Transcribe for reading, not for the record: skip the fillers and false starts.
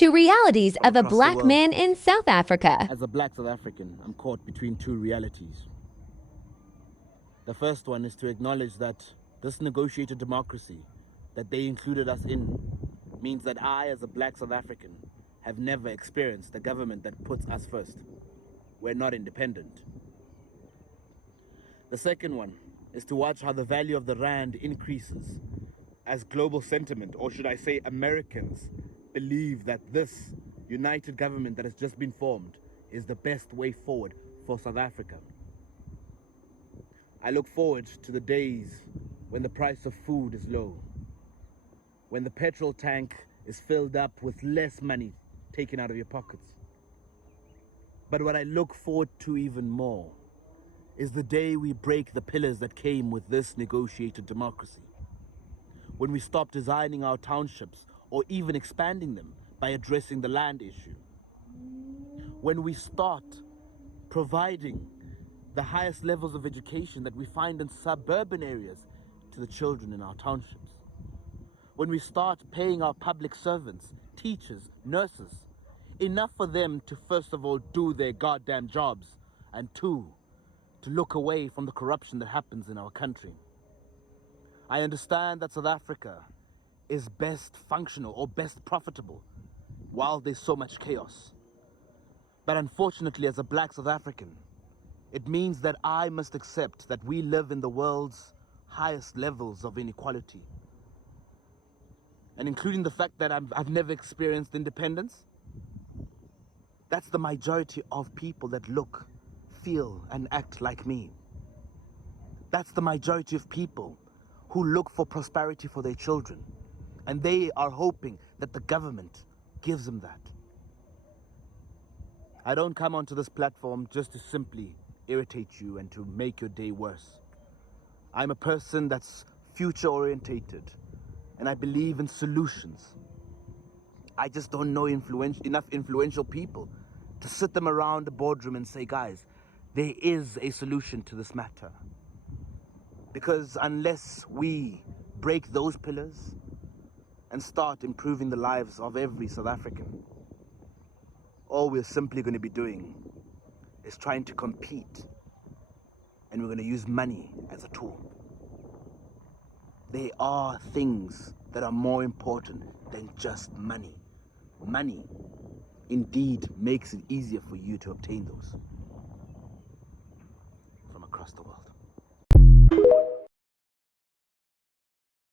to realities of a across the black world. man in South Africa. As a black South African, I'm caught between two realities. The first one is to acknowledge that this negotiated democracy that they included us in means that I, as a black South African, have never experienced a government that puts us first. We're not independent. The second one is to watch how the value of the rand increases as global sentiment, or should I say Americans, believe that this united government that has just been formed is the best way forward for South Africa. I look forward to the days when the price of food is low, when the petrol tank is filled up with less money taken out of your pockets. But what I look forward to even more is the day we break the pillars that came with this negotiated democracy. When we stop designing our townships or even expanding them by addressing the land issue. When we start providing the highest levels of education that we find in suburban areas to the children in our townships. When we start paying our public servants, teachers, nurses, enough for them to first of all do their goddamn jobs, and two, to look away from the corruption that happens in our country. I understand that South Africa is best functional or best profitable while there's so much chaos. But unfortunately, as a black South African, it means that I must accept that we live in the world's highest levels of inequality. And including the fact that I've never experienced independence, that's the majority of people that look, feel, and act like me. That's the majority of people who look for prosperity for their children. And they are hoping that the government gives them that. I don't come onto this platform just to simply irritate you and to make your day worse. I'm a person that's future orientated and I believe in solutions. I just don't know enough influential people to sit them around the boardroom and say, guys, there is a solution to this matter. Because unless we break those pillars and start improving the lives of every South African, all we're simply going to be doing is trying to compete, and we're going to use money as a tool. There are things that are more important than just money. Money indeed makes it easier for you to obtain those from across the world.